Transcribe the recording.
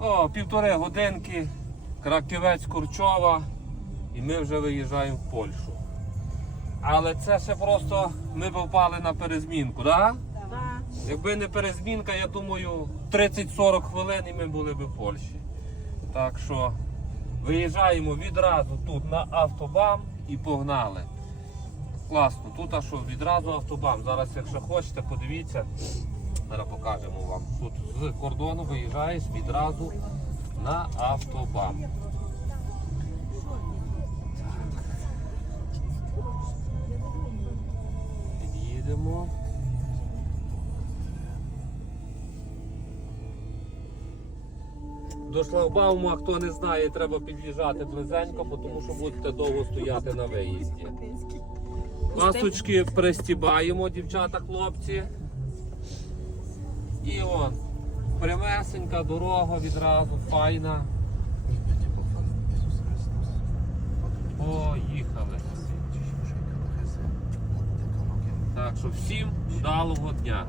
О, півтори годинки, Краківець Курчова, і ми вже виїжджаємо в Польщу. Але це ще просто ми б впали на перезмінку, так? Так. Якби не перезмінка, я думаю, 30-40 хвилин і ми були б в Польщі. Так що виїжджаємо відразу тут на автобам і погнали. Класно, тут а що відразу автобам. Зараз, якщо хочете, подивіться, зараз покажемо вам. Тут з кордону виїжджаєш відразу на автобам. Під'їдемо. До шлагбауму, а хто не знає, треба під'їжджати близенько, тому що будете довго стояти на виїзді. Пасочки пристібаємо, дівчата, хлопці. І от, прямесенька дорога відразу, файна. Поїхали. Так що всім вдалого дня.